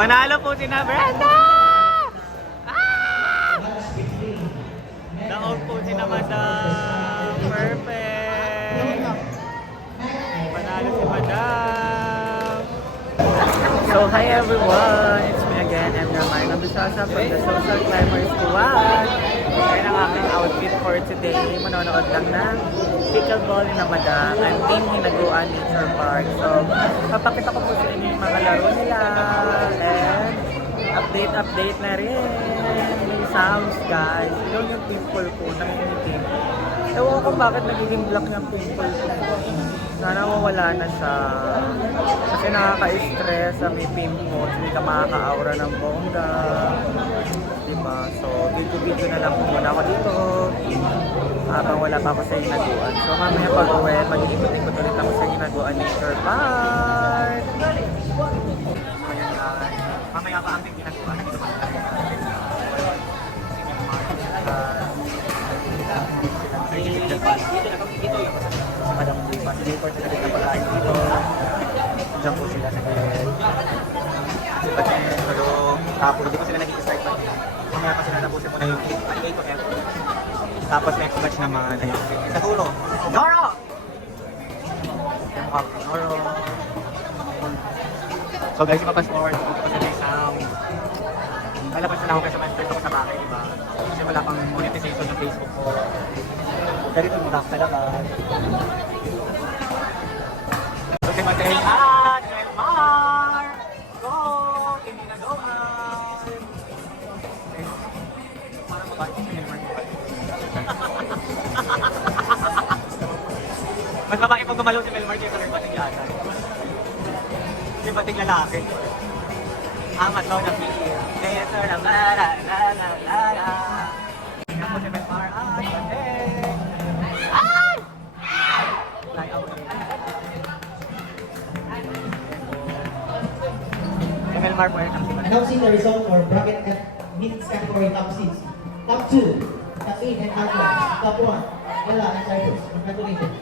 Manalo po si na Brenda! Ah! Na-out po si na Madam. Perfect! Panalo si Madam. So, hi everyone! It's me again, I'm Ramay Nabisasa from the Social Climber Squad. Ayan ang aking outfit for today. Manonood lang ng pickleball ni na Madam. I'm team Hinaguan Nature Park. So, papakita ko po sa inyo yung mga laro nila. And update na rin. May sounds guys. Ito yung pimple ko. Nangingitim. Ewan ko bakit nagiging black yung pimple ko. Sana mawala na siya. Kasi nakaka-stress sa may pimples. Hindi ka makaka-aura ng bongga. Diba? So, video na lang muna ako dito. Habang wala pa ako sa Hinaguan. So, mamaya pag-uwi, mag-iikot-ikot ulit ako sa Hinaguan Nature Park. Mamaya pa ang Hinaguan. Dito pa Madam Lupa, si Jayport sila din na pagkain dito. Diyan po sila sa bed. Kasi tapos hindi pa sila nag-i-start pa. Mamaya pa sila nabusin muna yung 8 to 10. Tapos next match naman ay sa dulo. Noro! Noro! So guys, ipapas forward dito pa sila yung sound. Lalabas na lang ako kasi ma-stress ako sa bahay, diba? Kasi wala pang monetization ng Facebook ko. Ganito mo lang talaga. So si Matehan, Elmar! Go! Hindi na go-an! Parang mabait si Elmar. Mas babae pag gumalaw si Elmar kaysa rin bating yata. Kasi bating lalaki. Angat daw na piil. Kaya sir na la. Ako si Elmar, ay, bating! Ay! Fly away. Elmar po yung kapsipan. Announcing the result for bracket meets category top 6. Top 2, Tasin and Alpha. Top 1, Ella and Cyprus. Congratulations.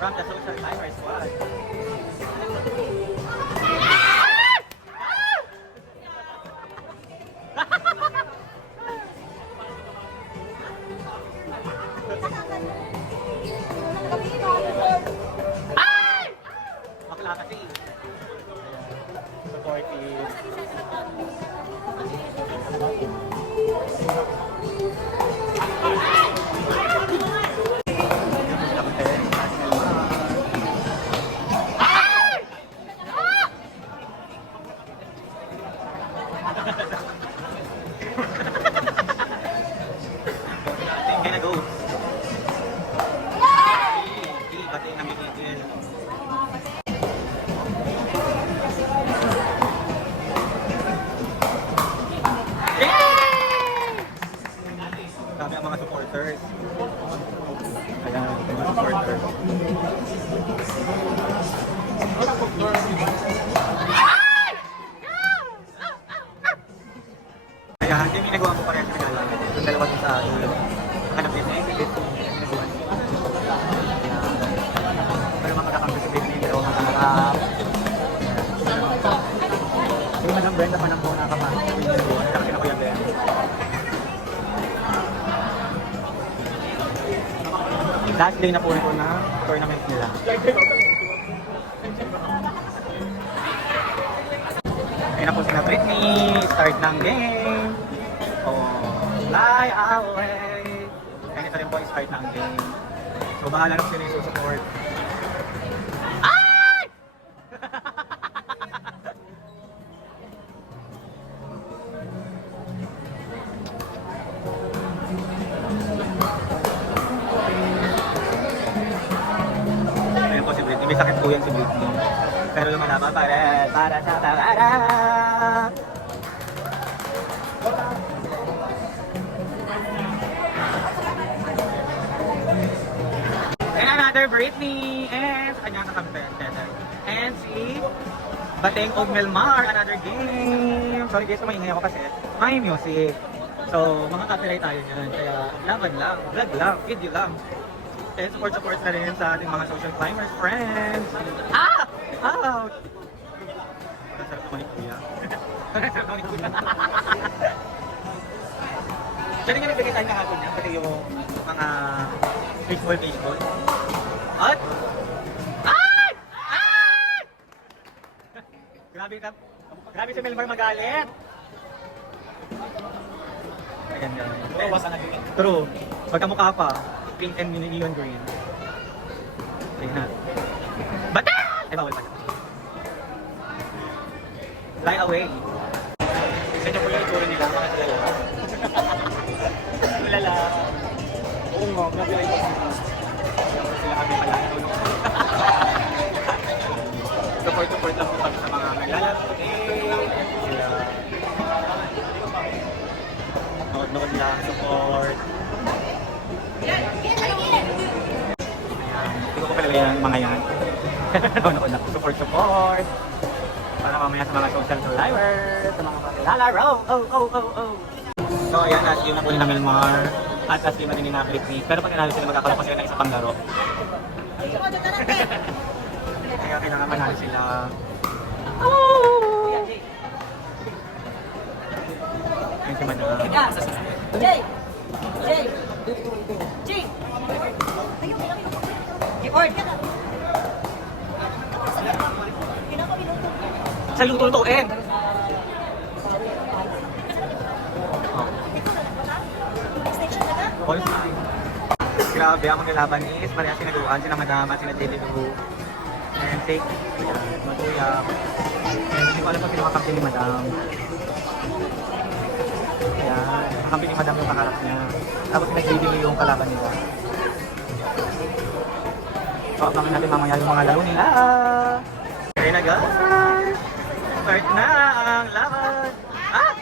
From the Social Climber Squad. Bakla kasi. Supportive. Kami ang mga supporters. Ayan, mga supporters. Kaya hindi may nagawa ko pa rin sa regalo. Yung dalawa sa dulo. Hanap din na exhibit. Pero mga nakakampi sa baby yung dalawang makaharap. Yung Madam Brenda pa nang po nakakampi. Nakakita ko yan din. Last day na po ito na tournament nila. Ayun na po sila Britney, start ng game. Oh, fly away. And ito rin po start ng game. So bahala na sila yung support. Ay! sakit po yan si Britney. Pero lumalaban pa rin. Para sa tarara. And another Britney. And sa kanyang kakampeter. And si Bateng of Melmar. Another game. Sorry guys, maingay ako kasi may music. So, mga copyright tayo dyan. Kaya, laban lang, vlog lang, video lang. And support na rin sa ating mga social climbers friends. Ah! Ouch! Ang sarap naman ni Kuya. Ang sarap naman ni Kuya. Siya rin nga nagbigay tayo kahapon niya, pati yung mga baseball. At? Ay! Ay! Grabe si Melmar magalit. Ayan guys. True. Magkamukha pa. Pink and neon green. Ayan na. Bata! Ay, bawal pa. Fly away. Isa niyo po yung itsura nila, mga tulala. Tulala. Oo nga, grabe lang yung sila kami pala. Support lang po kami sa mga naglalaro. Sila. Nood lang, support. Ayan. Hindi ko pala yung mga yan. Nood lang, support. Para mamaya sa mga social climbers, sa mga maglalaro. Oh. So ayan, as yun na po ni Melmar. At as yun na din ni Britney. Pero pag nanalo sila, magkakaroon pa sila ng isa pang laro. Kaya kailangan manalo sila. Oh! Ayun si Madam. Jay! Record ka na. Sa lutuin. All fine. Grabe, ang maglalaban is parehas sinaguan, sila Madam at sila Jelly Lou. And take, matuyap. And hindi ko alam pag pinakakampi ni Madam. Ayan, kakampi ni Madam yung kakarap niya. Tapos pinag-Jelly Lou yung kalaban nila. So, abangan natin mamaya yung mga laro nila. Okay na guys! Start na ang laban! Ah!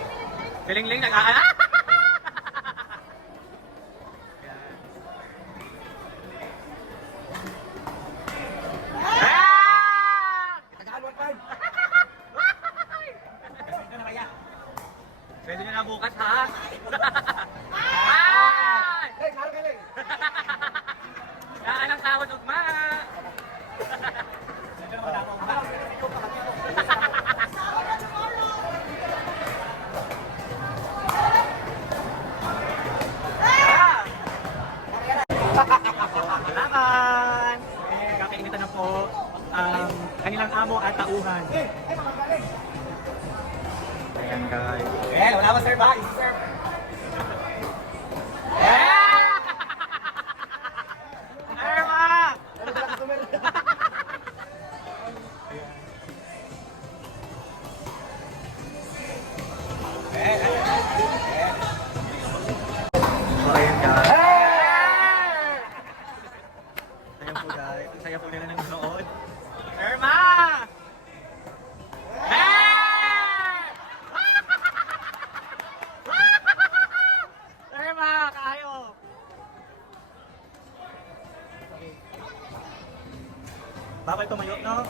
Siling-ling nag-aala! Pwede nyo na bukas ha? Ay! Kaan ang sahod ugma! Salamat! Kakainitan na po ang kanilang amo at tauhan. Ayan guys. Wala pa sir ba? Sir. Erma! So ayan guys. Ayan po guys. Ang saya po nila ng nood. Erma! Erma! Kayo! Bawal tumayo, no?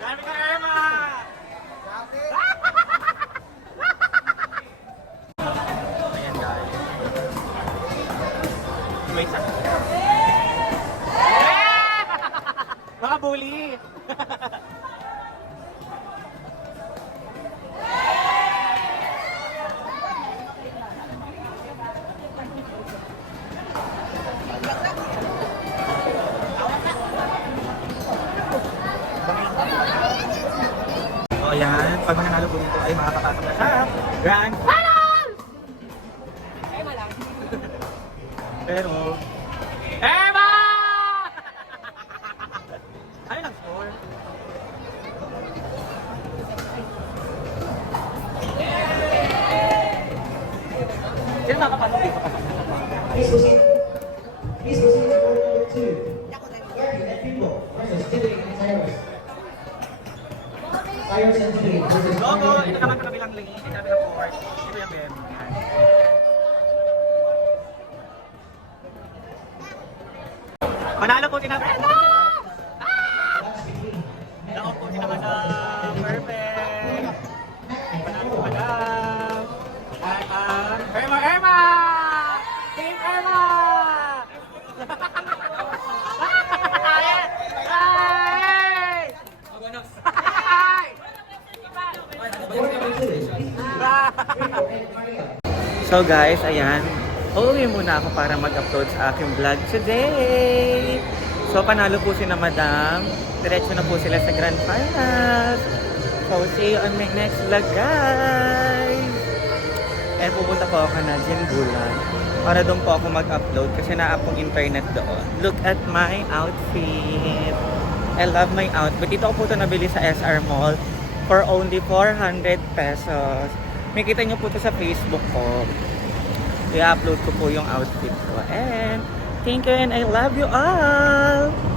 Dami ka, Erma! Ayan, guys. Wait sa... Mga bully! So ayan, pag mananalo po nito ay makapapasok na sa Grand Finals! Ay, malang. Pero... Emma! Ano lang score? Sino makapasok dito? fire sensitive versus Logo, fire ito naman sa kabilang lane, ito kabilang court. Ito yung Ben. Panalo po sila Brenda! Naon po sila Madam. Perfect! Panalo si Madam. At ang Irma! Team Irma! So guys, ayan. Uuwi muna ako para mag-upload sa aking vlog today. So panalo po si na Madam. Diretso na po sila sa Grand Finals. So see you on my next vlog guys. And pupunta po ako na Jinbulan para doon po ako mag-upload kasi na pong internet doon. Look at my outfit. I love my outfit. Dito ko po ito nabili sa SR Mall for only 400 pesos. May kita nyo po ito sa Facebook ko. I-upload ko po yung outfit ko. And thank you and I love you all!